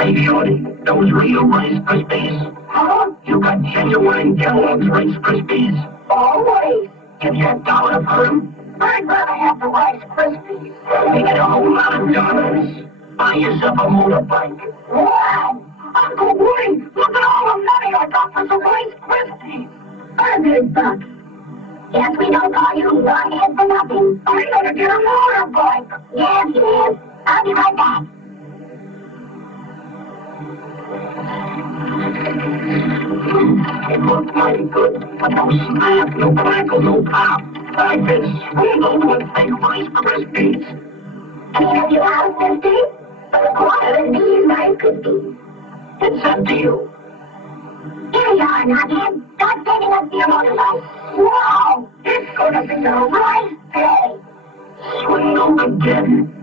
Hey, Shorty, those real Rice Krispies? Huh? You got genuine Kellogg's Rice Krispies? Always. Give you $1 for them? I'd rather have the Rice Krispies. You get a whole lot of dollars. Buy yourself a motorbike. Wow! Uncle Woody, look at all the money I got for some Rice Krispies. $100. Yes, we don't call you Lionhead for nothing. I'm gonna get a motorbike. Yes, yes. I'll be right back. It looked mighty good, but no snap, no crackle, no pop. I've been swindled with fake Rice Krispies. And you have 50 for a quarter of these Rice Krispies. It's a deal. Here you are, Knothead. Start saving up your motorbike. Wow! It's gonna be a right day. Swindled again.